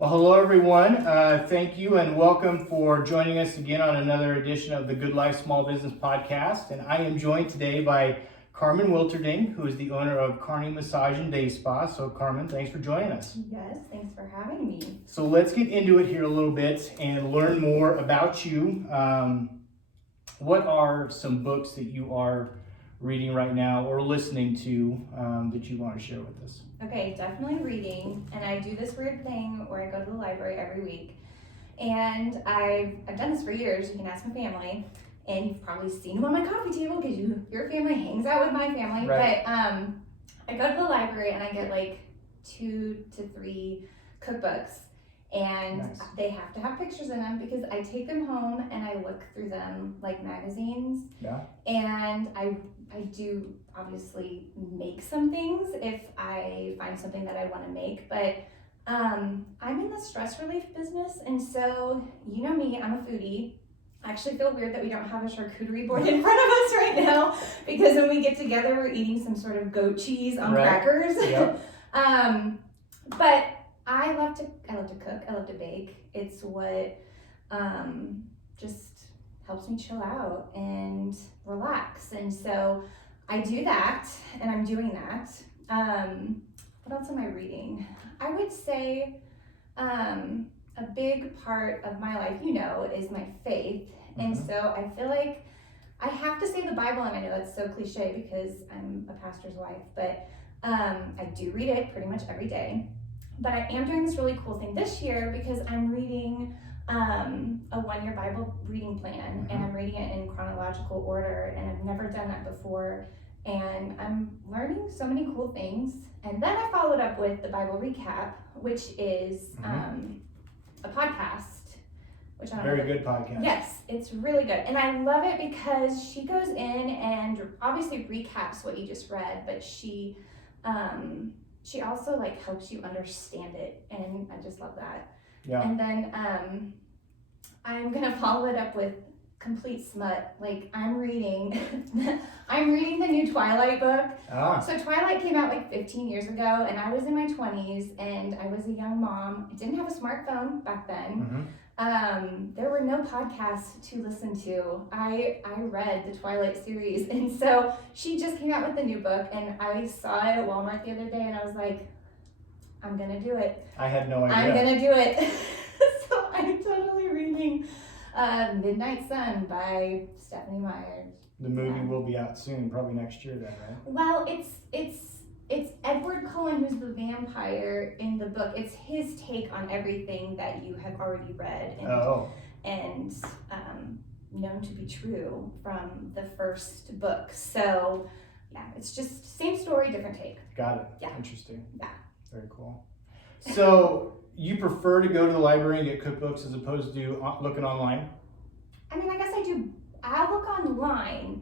Well, hello everyone. Thank you and welcome for joining us again on another edition of the Good Life Small Business Podcast. And I am joined today by Karmen Wilterding, who is the owner of Kearney Massage Day Spa. So Karmen, thanks for joining us. Yes, thanks for having me. So let's get into it here a little bit and learn more about you. What are some books that you are reading right now or listening to that you want to share with us? Okay, definitely reading, and I do this weird thing where I go to the library every week, and I've done this for years. You can ask my family, and you've probably seen them on my coffee table because your family hangs out with my family. Right. But I go to the library and I get like 2 to 3 cookbooks, and Nice. they have to have pictures in them because I take them home and I look through them like magazines. Yeah. And I do obviously make some things if I find something that I want to make, but I'm in the stress relief business, and so you know me, I'm a foodie. I actually feel weird that we don't have a charcuterie board in front of us right now because when we get together we're eating some sort of goat cheese on crackers. Yep. But I love to cook, I love to bake. It's what just helps me chill out and relax. And so I do that, and I'm doing that. What else am I reading? I would say a big part of my life, is my faith. And so I feel like I have to say the Bible, and I know that's so cliche because I'm a pastor's wife, but I do read it pretty much every day. But I am doing this really cool thing this year because I'm reading a 1-year Bible reading plan, and I'm reading it in chronological order, and I've never done that before, and I'm learning so many cool things. And then I followed up with the Bible recap, which is a podcast, which I Very good podcast. Yes, it's really good, and I love it because she goes in and obviously recaps what you just read, but she also helps you understand it, and I just love that. Yeah. And then I'm gonna follow it up with complete smut. I'm reading the new Twilight book. So Twilight came out 15 years ago, and I was in my 20s, and I was a young mom. I didn't have a smartphone back then. There were no podcasts to listen to. I read the Twilight series, and so she just came out with the new book, and I saw it at Walmart the other day, and I was like, I'm gonna do it. I had no idea. I'm gonna do it. So I'm totally reading Midnight Sun by Stephanie Meyer. The movie will be out soon, probably next year then, right? Well, it's Edward Cullen who's the vampire in the book. It's his take on everything that you have already read and known to be true from the first book. So yeah, it's just same story, different take. Got it. Yeah. Interesting. Yeah. Very cool. So you prefer to go to the library and get cookbooks as opposed to looking online? I mean, I guess I do. I look online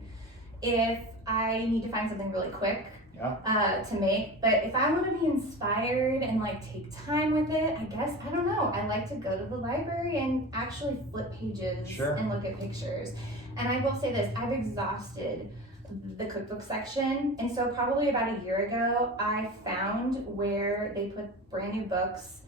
if I need to find something really quick to make. But if I want to be inspired and take time with it, I don't know. I like to go to the library and actually flip pages and look at pictures. And I will say this, I've exhausted the cookbook section, and so probably about a year ago I found where they put brand new books,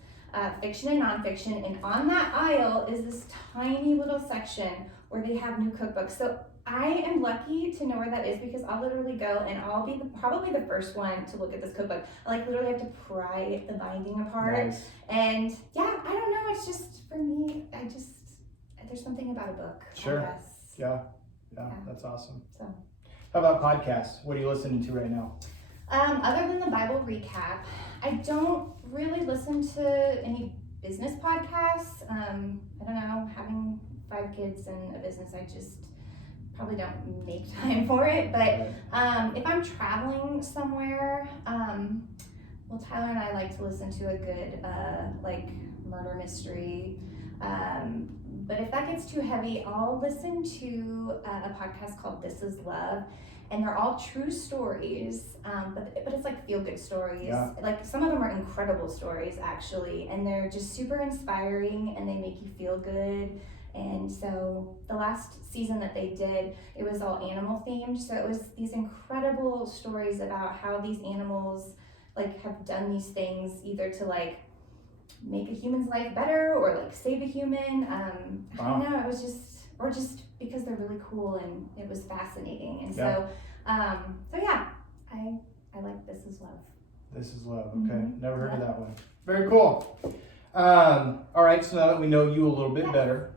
fiction and nonfiction, and on that aisle is this tiny little section where they have new cookbooks. So I am lucky to know where that is because I'll literally go and I'll be probably the first one to look at this cookbook. I literally have to pry the binding apart. Nice. And yeah, I don't know, it's just for me, there's something about a book. Sure. I guess. Yeah, that's awesome. So. How about podcasts? What are you listening to right now? Other than the Bible recap, I don't really listen to any business podcasts. I don't know, having 5 kids and a business, I just probably don't make time for it. But if I'm traveling somewhere, Tyler and I like to listen to a good murder mystery. But if that gets too heavy, I'll listen to a podcast called This Is Love, and they're all true stories, but it's feel-good stories. Yeah. Some of them are incredible stories, actually, and they're just super inspiring, and they make you feel good. And so the last season that they did, it was all animal themed, so it was these incredible stories about how these animals have done these things either to make a human's life better or like save a human. I Wow. don't know, it was just because they're really cool and it was fascinating. And Yeah. so yeah, I like This Is Love. This is love. Okay, Mhm. never heard of Yeah. that one. Very cool. All right, so now that we know you a little bit better,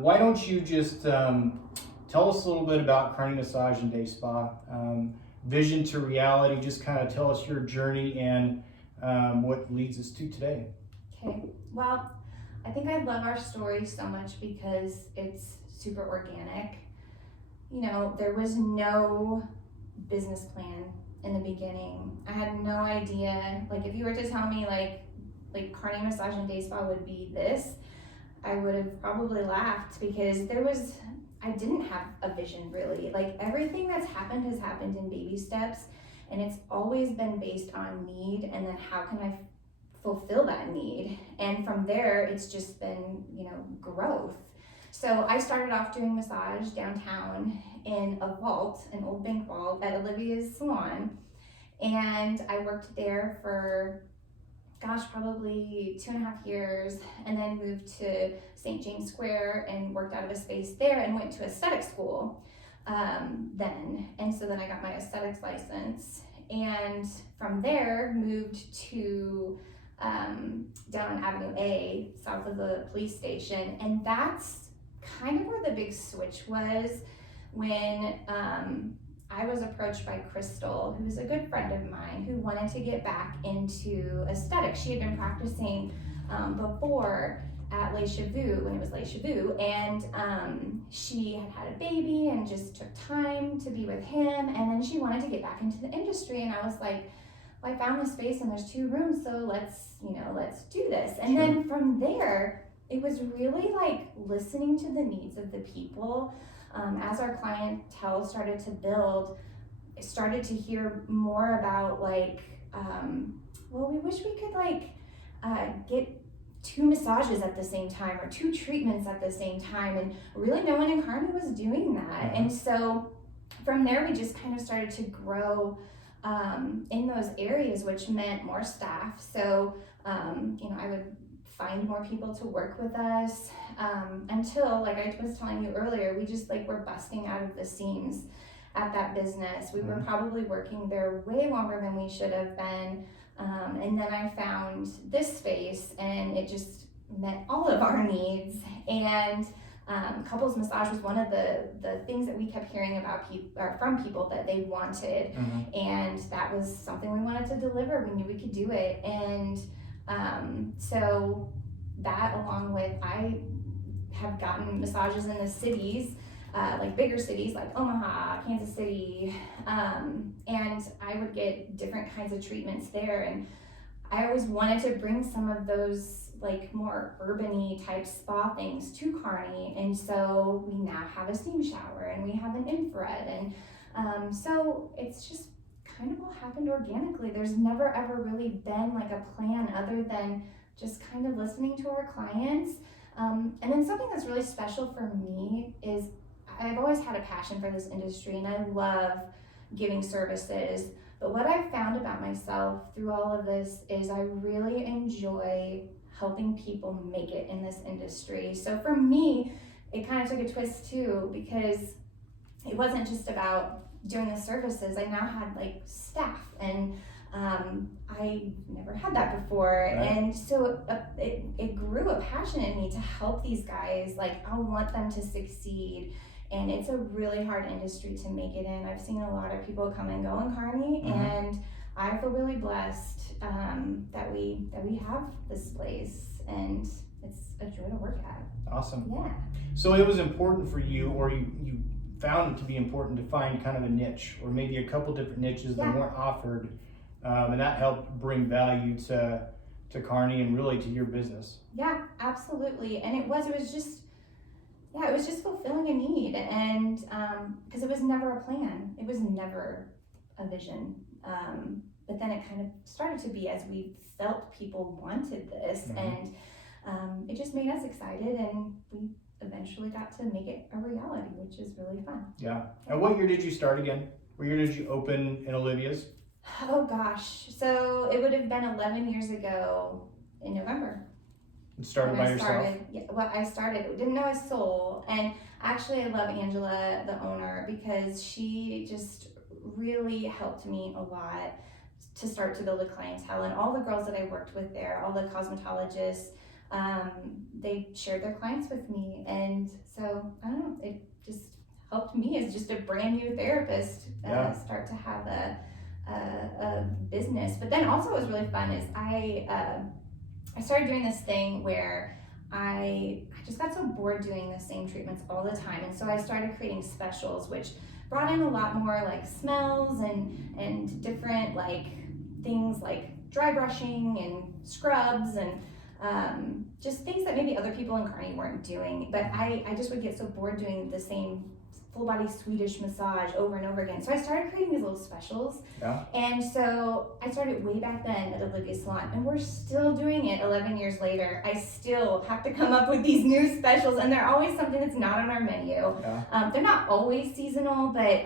why don't you just tell us a little bit about Kearney Massage Day Spa, vision to reality. Just kind of tell us your journey and what leads us to today. Okay, well, I think I love our story so much because it's super organic. You know, there was no business plan in the beginning. I had no idea. Like, if you were to tell me like Kearney Massage Day Spa would be this, I would have probably laughed because I didn't have a vision really. Like, everything that's happened has happened in baby steps, and it's always been based on need and then how can I fulfill that need. And from there, it's just been, growth. So I started off doing massage downtown in a vault, an old bank vault at Olivia's salon. And I worked there for, probably 2.5 years, and then moved to St. James Square and worked out of a space there and went to aesthetic school then. And so then I got my aesthetics license. And from there, moved to down on Avenue A, south of the police station. And that's kind of where the big switch was when I was approached by Crystal, who is a good friend of mine, who wanted to get back into aesthetics. She had been practicing before at Les Cheveux, when it was Les Cheveux, and she had a baby and just took time to be with him, and then she wanted to get back into the industry. And I was like, well, I found this space and there's 2 rooms, so let's do this. And then from there, it was really like listening to the needs of the people. As our clientele started to build, I started to hear more about like, well, we wish we could get 2 massages at the same time or 2 treatments at the same time. And really no one in Kearney was doing that. And so from there, we just kind of started to grow in those areas, which meant more staff. So, I would find more people to work with us until, like I was telling you earlier, we just were busting out of the seams at that business. We were probably working there way longer than we should have been. And then I found this space and it just met all of our needs. And couples massage was one of the things that we kept hearing about from people that they wanted. And that was something we wanted to deliver. We knew we could do it. And so that, along with, I have gotten massages in the cities, like bigger cities like Omaha, Kansas City, and I would get different kinds of treatments there. And I always wanted to bring some of those more urban-y type spa things to Kearney. And so we now have a steam shower and we have an infrared. And so it's just kind of all happened organically. There's never ever really been a plan other than just kind of listening to our clients. And then something that's really special for me is I've always had a passion for this industry and I love giving services. But what I've found about myself through all of this is I really enjoy helping people make it in this industry. So for me, it kind of took a twist too, because it wasn't just about doing the services. I now had staff, and I never had that before. Right. And so it grew a passion in me to help these guys. I want them to succeed. And it's a really hard industry to make it in. I've seen a lot of people come and go in Kearney, and I feel really blessed that we have this place, and it's a joy to work at. Awesome. Yeah. So it was important for you, or you found it to be important to find kind of a niche, or maybe a couple different niches that weren't offered, and that helped bring value to Kearney and really to your business. Yeah, absolutely. And it was just fulfilling a need, and because it was never a plan, it was never a vision. But then it kind of started to be as we felt people wanted this, and it just made us excited, and we eventually got to make it a reality, which is really fun. Yeah. And what year did you start again? What year did you open in Olivia's? Oh gosh, so it would have been 11 years ago in November. And started by yourself? I started, didn't know a soul. And actually, I love Angela, the owner, because she just really helped me a lot to start to build a clientele. And all the girls that I worked with there, all the cosmetologists, they shared their clients with me. And so, I don't know, it just helped me as just a brand new therapist start to have a business. But then also what was really fun is I started doing this thing where I just got so bored doing the same treatments all the time. And so I started creating specials, which brought in a lot more like smells and different like things like dry brushing and scrubs and just things that maybe other people in Kearney weren't doing. But I just would get so bored doing the same full body Swedish massage over and over again. So I started creating these little specials. Yeah. And so I started way back then at Olivia's Salon, and we're still doing it 11 years later. I still have to come up with these new specials, and they're always something that's not on our menu. Yeah. They're not always seasonal, but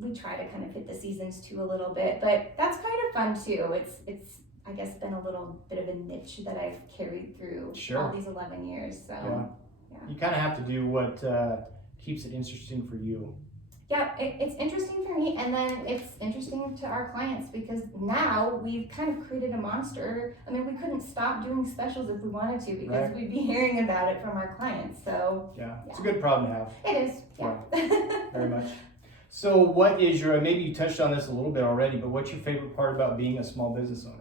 we try to kind of hit the seasons too a little bit. But that's kind of fun too. It's I guess been a little bit of a niche that I've carried through all these 11 years. So yeah. You kind of have to do what keeps it interesting for you. Yeah, it's interesting for me, and then it's interesting to our clients because now we've kind of created a monster. I mean, we couldn't stop doing specials if we wanted to because we'd be hearing about it from our clients. So yeah, it's a good problem to have. It is, yeah. Very much. So what is your, maybe you touched on this a little bit already, but what's your favorite part about being a small business owner?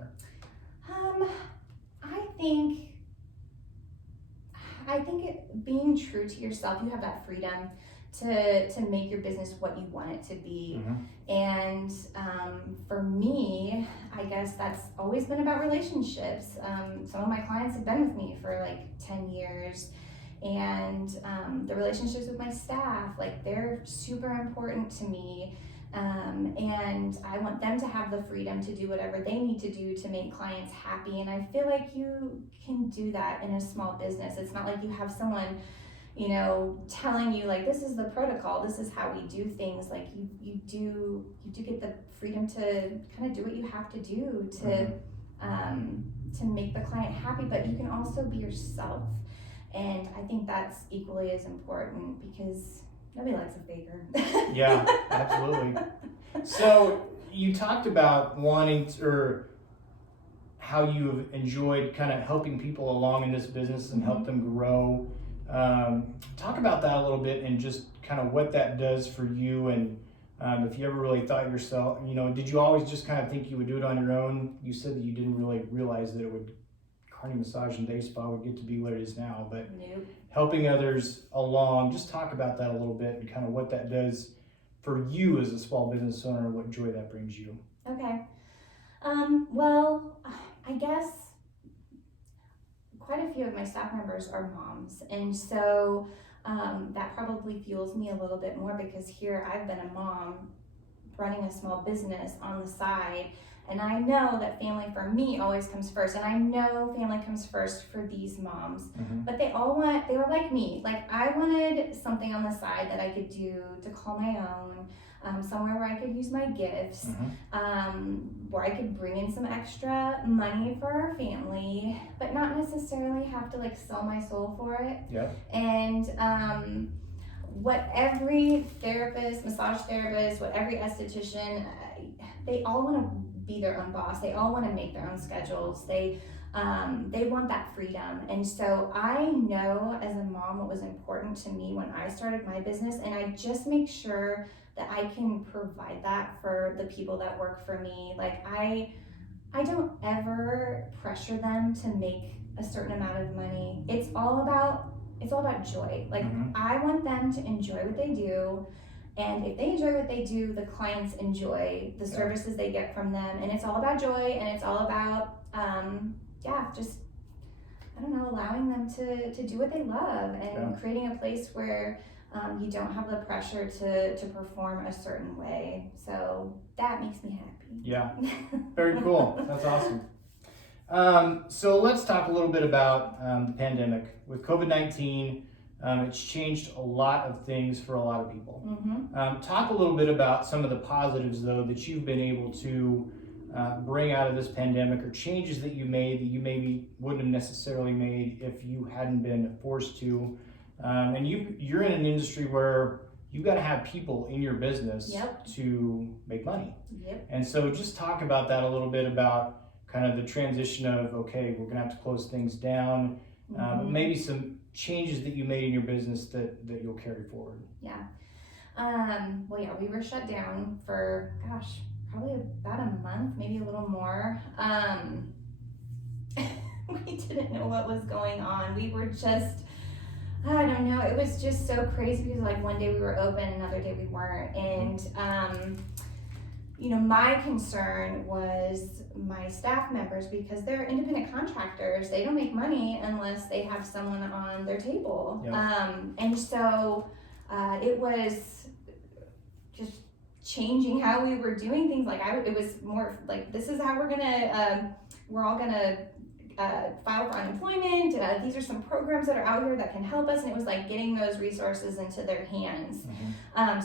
I think being true to yourself, you have that freedom to make your business what you want it to be. Mm-hmm. And for me, I guess that's always been about relationships. Some of my clients have been with me for like 10 years. And the relationships with my staff, like they're super important to me. And I want them to have the freedom to do whatever they need to do to make clients happy. And I feel like you can do that in a small business. It's not like you have someone, you know, telling you like, this is the protocol, this is how we do things. Like you do get the freedom to kind of do what you have to do to make the client happy, but you can also be yourself. And I think that's equally as important because nobody likes a faker. Yeah, absolutely. So you talked about wanting to, or how you've enjoyed kind of helping people along in this business and help them grow. Talk about that a little bit and just kind of what that does for you, and if you ever really thought yourself, you know, did you always just kind of think you would do it on your own? You said that you didn't really realize that it would, Kearney Massage Day Spa would get to be what it is now, but helping others along, just talk about that a little bit and kind of what that does for you as a small business owner and what joy that brings you. Okay. Well, I guess quite a few of my staff members are moms, and so that probably fuels me a little bit more because here I've been a mom running a small business on the side. And I know that family for me always comes first. And I know family comes first for these moms. Mm-hmm. But they were like me. Like I wanted something on the side that I could do to call my own, somewhere where I could use my gifts, where I could bring in some extra money for our family, but not necessarily have to like sell my soul for it. Yep. And what every therapist, massage therapist, what every esthetician, they all want to be their own boss. They all want to make their own schedules. They want that freedom. And so I know as a mom what was important to me when I started my business, and I just make sure that I can provide that for the people that work for me. Like I don't ever pressure them to make a certain amount of money. It's all about joy. Like I want them to enjoy what they do. And if they enjoy what they do, the clients enjoy the services they get from them. And it's all about joy, and it's all about, just, I don't know, allowing them to do what they love and creating a place where you don't have the pressure to perform a certain way. So that makes me happy. Yeah, very cool. That's awesome. So let's talk a little bit about the pandemic. With COVID-19, it's changed a lot of things for a lot of people. Talk a little bit about some of the positives, though, that you've been able to bring out of this pandemic, or changes that you made that you maybe wouldn't have necessarily made if you hadn't been forced to. And you're in an industry where you got to have people in your business Yep. to make money. Yep. And so just talk about that a little bit, about kind of the transition of, okay, we're gonna have to close things down, maybe some changes that you made in your business that you'll carry forward. Yeah. Well, yeah, we were shut down for, gosh, probably about a month, maybe a little more. We didn't know what was going on. We were just, I don't know, it was just so crazy because like one day we were open, another day we weren't. And, you know, my concern was my staff members, because they're independent contractors. They don't make money unless they have someone on their table. Yeah. And so it was just changing how we were doing things. Like it was more like, this is how we're all gonna file for unemployment. These are some programs that are out here that can help us. And it was like getting those resources into their hands.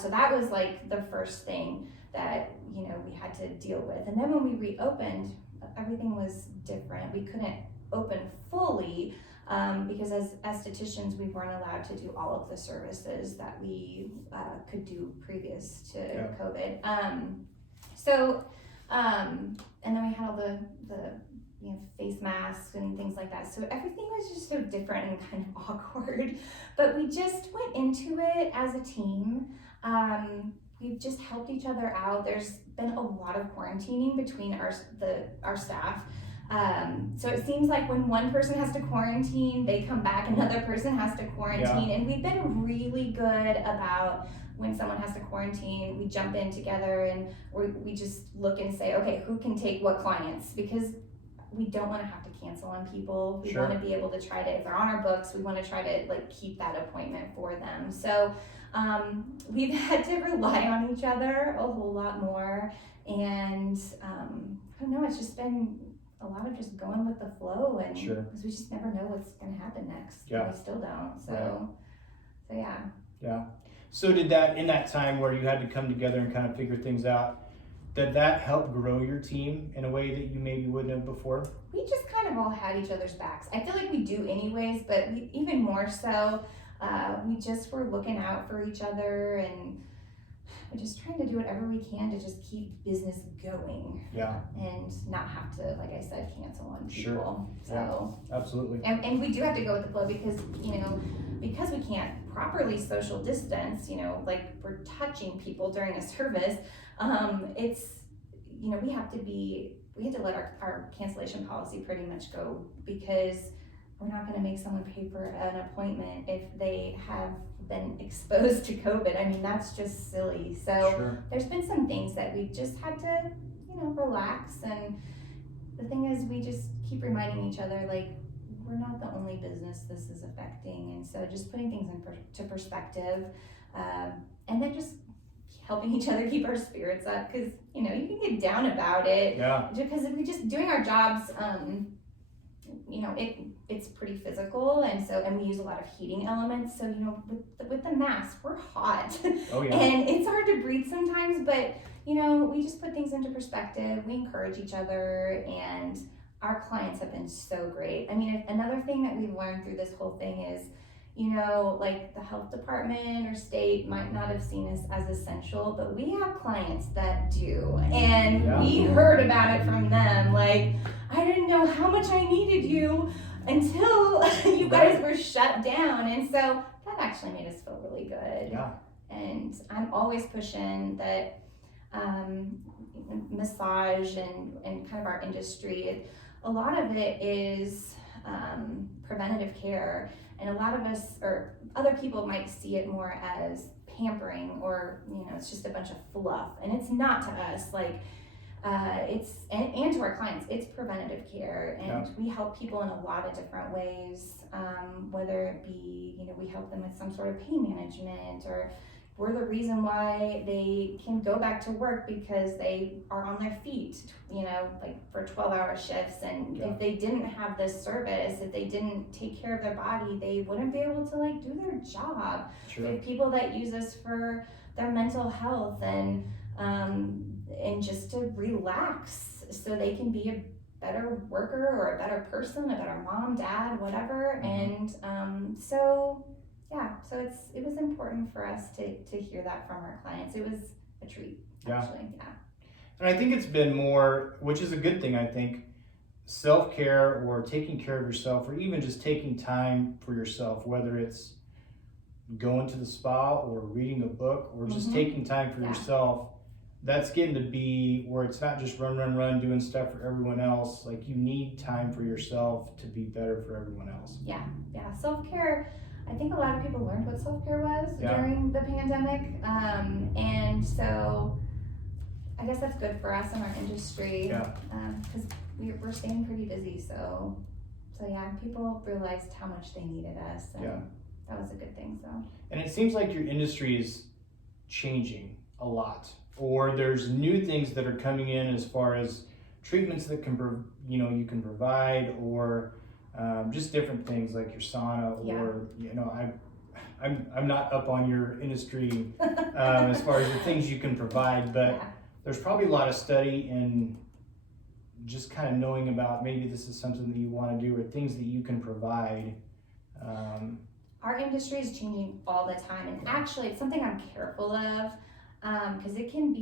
So that was like the first thing that, you know, we had to deal with. And then when we reopened, everything was different. We couldn't open fully because as estheticians, we weren't allowed to do all of the services that we could do previous to COVID. And then we had all the you know, face masks and things like that. So everything was just so different and kind of awkward. But we just went into it as a team. We've just helped each other out. There's been a lot of quarantining between our staff. So it seems like when one person has to quarantine, they come back, another person has to quarantine. And we've been really good about when someone has to quarantine, we jump in together and we just look and say, okay, who can take what clients? Because we don't want to have to cancel on people. We want to be able to try to, if they're on our books, we want to try to like keep that appointment for them. So we've had to rely on each other a whole lot more. And I don't know, it's just been a lot of just going with the flow, and because we just never know what's going to happen next. And we still don't. So yeah. Yeah. So did that, in that time where you had to come together and kind of figure things out, did that help grow your team in a way that you maybe wouldn't have before? We just kind of all had each other's backs. I feel like we do anyways, but even more so, we just were looking out for each other, and we're just trying to do whatever we can to just keep business going. Yeah. And not have to, like I said, cancel on people. So absolutely. And we do have to go with the flow because, you know, because we can't properly social distance, you know, like we're touching people during a service, it's, you know, we had to let our cancellation policy pretty much go, because we're not going to make someone pay for an appointment if they have been exposed to COVID. I mean, that's just silly. So there's been some things that we just had to, you know, relax. And the thing is, we just keep reminding each other, like, we're not the only business this is affecting. And so just putting things into perspective, and then just helping each other keep our spirits up, because, you know, you can get down about it. Yeah. Because if we're just doing our jobs, you know, it's pretty physical, and we use a lot of heating elements. So, you know, with the mask, we're hot. Oh yeah. And it's hard to breathe sometimes, but, you know, we just put things into perspective. We encourage each other, and our clients have been so great. I mean, another thing that we've learned through this whole thing is, you know, like the health department or state might not have seen us as essential, but we have clients that do. And we heard about it from them. Like, I didn't know how much I needed you until you guys were shut down. And so that actually made us feel really good. Yeah. And I'm always pushing that massage and kind of our industry, a lot of it is preventative care. And a lot of us, or other people, might see it more as pampering, or, you know, it's just a bunch of fluff. And it's not to us. Like, it's, and to our clients, it's preventative care. And we help people in a lot of different ways, whether it be, you know, we help them with some sort of pain management, or we're the reason why they can go back to work because they are on their feet, you know, like for 12-hour shifts. And if they didn't have this service, if they didn't take care of their body, they wouldn't be able to like do their job. We have people that use us for their mental health and just to relax. so they can be a better worker or a better person, a better mom, dad, whatever. And so it was important for us to hear that from our clients. It was a treat, actually. Yeah. And I think it's been more, which is a good thing, I think, self-care or taking care of yourself, or even just taking time for yourself, whether it's going to the spa or reading a book or just taking time for yourself. That's getting to be where it's not just run, doing stuff for everyone else. Like, you need time for yourself to be better for everyone else. Yeah. Self-care, I think a lot of people learned what self-care was during the pandemic. And so I guess that's good for us in our industry. Because we're staying pretty busy. So yeah, people realized how much they needed us. And that was a good thing. So. And it seems like your industry is changing a lot. Or there's new things that are coming in as far as treatments that you can provide, or just different things like your sauna, or I'm not up on your industry as far as the things you can provide, but there's probably a lot of study in just kind of knowing about maybe this is something that you want to do, or things that you can provide. Our industry is changing all the time, and actually it's something I'm careful of. Because you can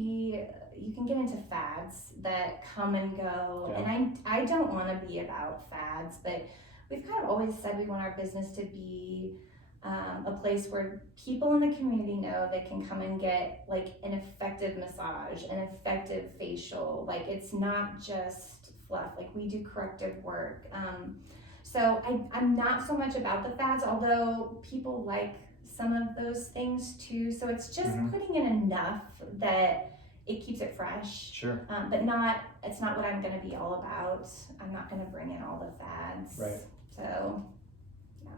get into fads that come and go, and I don't want to be about fads, but we've kind of always said we want our business to be a place where people in the community know they can come and get like an effective massage, an effective facial. Like, it's not just fluff. Like, we do corrective work. So I'm not so much about the fads, although people like some of those things too. So it's just putting in enough that it keeps it fresh. Sure. But it's not what I'm going to be all about. I'm not going to bring in all the fads. Right. So, yeah.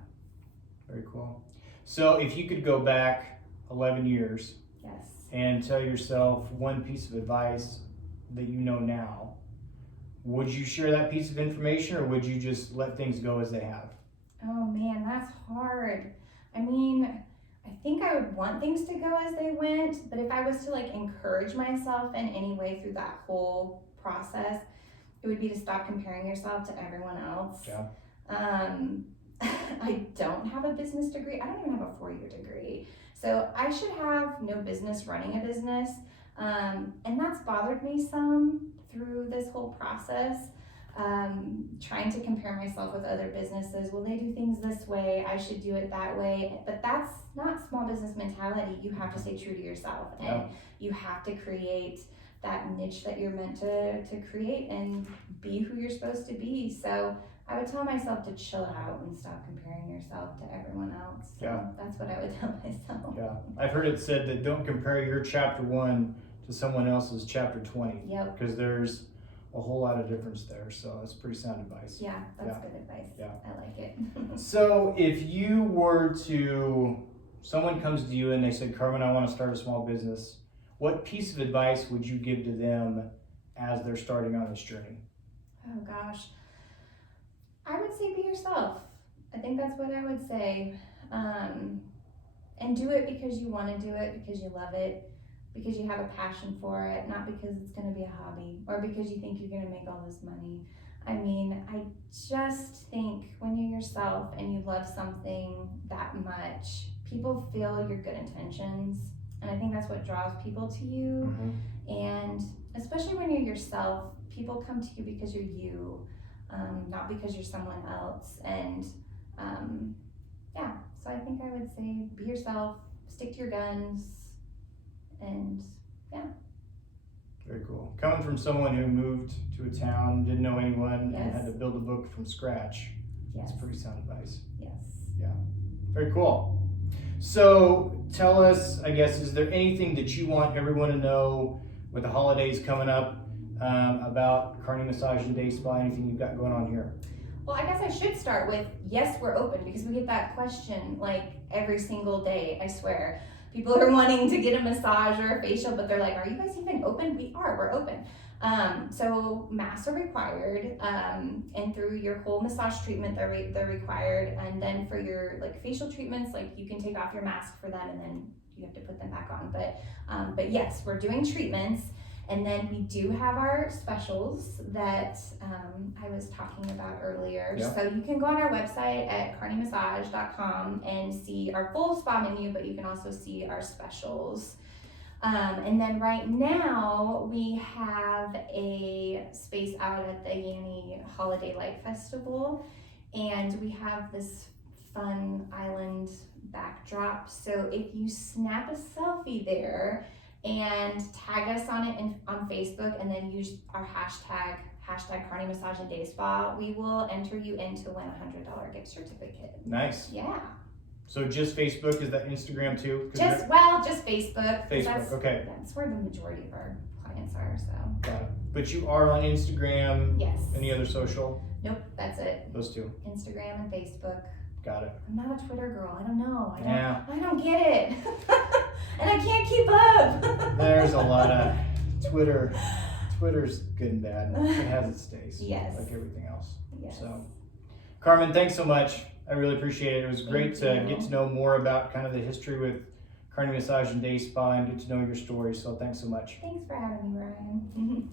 Very cool. So if you could go back 11 years and tell yourself one piece of advice that you know now, would you share that piece of information, or would you just let things go as they have? Oh man, that's hard. I mean, I think I would want things to go as they went, but if I was to like encourage myself in any way through that whole process, it would be to stop comparing yourself to everyone else. I don't have a business degree. I don't even have a 4-year degree. So I should have no business running a business. And that's bothered me some through this whole process. Trying to compare myself with other businesses. Well, they do things this way, I should do it that way. But that's not small business mentality. You have to stay true to yourself, and you have to create that niche that you're meant to create and be who you're supposed to be. So I would tell myself to chill out and stop comparing yourself to everyone else. So that's what I would tell myself. Yeah, I've heard it said that don't compare your chapter 1 to someone else's chapter 20. Because there's a whole lot of difference there. So that's pretty sound advice. Yeah, that's good advice. Yeah. I like it. So if someone comes to you and they said, Karmen, I want to start a small business, what piece of advice would you give to them as they're starting on this journey? Oh gosh. I would say be yourself. I think that's what I would say. And do it because you want to do it, because you love it, because you have a passion for it, not because it's going to be a hobby or because you think you're going to make all this money. I mean, I just think when you're yourself and you love something that much, people feel your good intentions. And I think that's what draws people to you. And especially when you're yourself, people come to you because you're you, not because you're someone else. And so I think I would say be yourself, stick to your guns, and Very cool. Coming from someone who moved to a town, didn't know anyone, and had to build a book from scratch, that's pretty sound advice. Yeah. Very cool. So tell us, I guess, is there anything that you want everyone to know with the holidays coming up about Kearney Massage Day Spa, anything you've got going on here? Well, I guess I should start with, yes, we're open, because we get that question like every single day, I swear. People are wanting to get a massage or a facial, but they're like, are you guys even open? We are, we're open. So masks are required, and through your whole massage treatment, they're required. And then for your like facial treatments, like you can take off your mask for them and then you have to put them back on. But yes, we're doing treatments. And then we do have our specials that I was talking about earlier. Yeah. So you can go on our website at kearneymassage.com and see our full spa menu, but you can also see our specials. And then right now we have a space out at the Yanni Holiday Light Festival, and we have this fun island backdrop. So if you snap a selfie there and tag us on it on Facebook, and then use our hashtag Kearney Massage Day Spa, we will enter you in to win a $100 gift certificate. Nice. Yeah. So just Facebook, is that Instagram too? Just Facebook. Facebook, okay. That's where the majority of our clients are, so. Got it. But you are on Instagram? Yes. Any other social? Nope, that's it. Those two. Instagram and Facebook. Got it. I'm not a Twitter girl. I don't know. Yeah. I don't get it. And I can't keep up. There's a lot of Twitter. Twitter's good and bad. It has its days. Yes. Like everything else. Yes. So, Karmen, thanks so much. I really appreciate it. It was great to Thank you. get to know more about kind of the history with Kearney Massage and Day Spa and get to know your story. So thanks so much. Thanks for having me, Ryan.